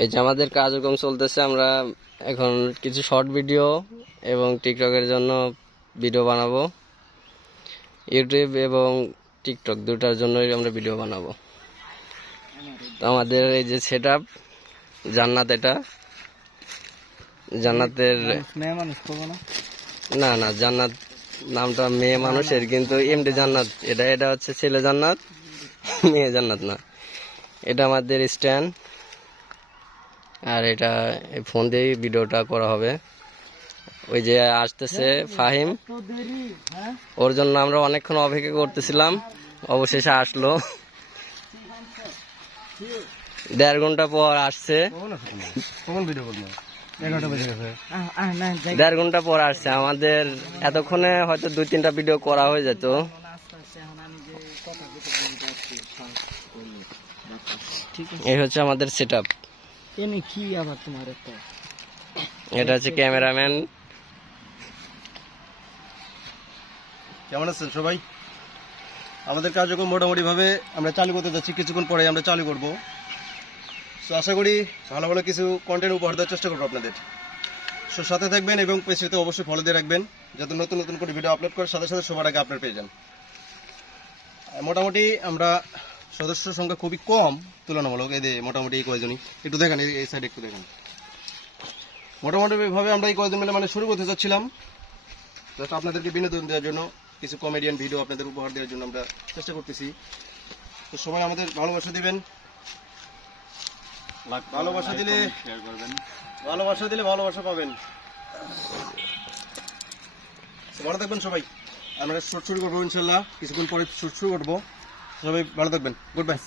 এই যে আমাদের কার্যক্রম চলতেছে, আমরা এখন কিছু শর্ট ভিডিও এবং টিকটকের জন্য ভিডিও বানাবো। ইউটিউব এবং টিকটক দুটার জন্যই আমরা ভিডিও বানাবো। তো আমাদের এই যে সেট আপ জান্নাত, এটা জান্নাতের না না জান্নাত নামটা মেয়ে মানুষের, কিন্তু এমডি জান্নাত এটা হচ্ছে ছেলে জান্নাত, মেয়ে জান্নাত না। এটা আমাদের স্ট্যান্ড, আর এটা ফোন দিয়ে ভিডিওটা করা হবে। ওই যে আসতেছে ফাহিম, ওর জন্য আমরা অনেকক্ষণ অপেক্ষা করতেছিলাম, অবশেষে আসলো। 1.5 ঘন্টা পর আসছে, 1.5 ঘন্টা পর আসছে। আমাদের এতক্ষণে হয়তো 2-3টা ভিডিও করা হয়ে যেত। এই হচ্ছে আমাদের সেট আপ। এটা হচ্ছে ক্যামেরাম্যান। কেমন আছেন সবাই? আমাদের কার্যক্রম মোটামুটি ভাবে আমরা চালু করতে যাচ্ছি, কিছুক্ষণ পরে আমরা চালু করব। তো আশা করি ভালো ভালো কিছু কন্টেন্ট উপহার দেওয়ার চেষ্টা করবো আপনাদের। সো সাথে থাকবেন এবং পেজটিতে অবশ্যই ফলো দিয়ে রাখবেন, যাতে নতুন নতুন করে ভিডিও আপলোড করার সাথে সাথে সবার আগে আপনার পেয়ে যান। মোটামুটি আমরা সদস্য সংখ্যা খুবই কম তুলনামূলক, এদের মোটামুটি এই কয়জনই। একটু দেখেন এই সাইডে, একটু দেখেন। মোটামুটি ভাবে আমরা এই কয়জন মিলে শুরু করতে চাচ্ছিলাম, জাস্ট আপনাদেরকে বিনোদন দেওয়ার জন্য, কিছু কমেডিয়ান ভিডিও আপনাদের উপহার দেওয়ার জন্য আমরা চেষ্টা করতেছি। তো সবাই আমাদের ভালোবাসা দিবেন, ভালোবাসা দিলে ভালোবাসা পাবেন। ভালো থাকবেন সবাই। আমরা শুট শুরু করবো ইনশাল্লাহ, কিছুক্ষণ পরে শুট শুরু করবো। সবাই ভালো থাকবেন, গুড বাই।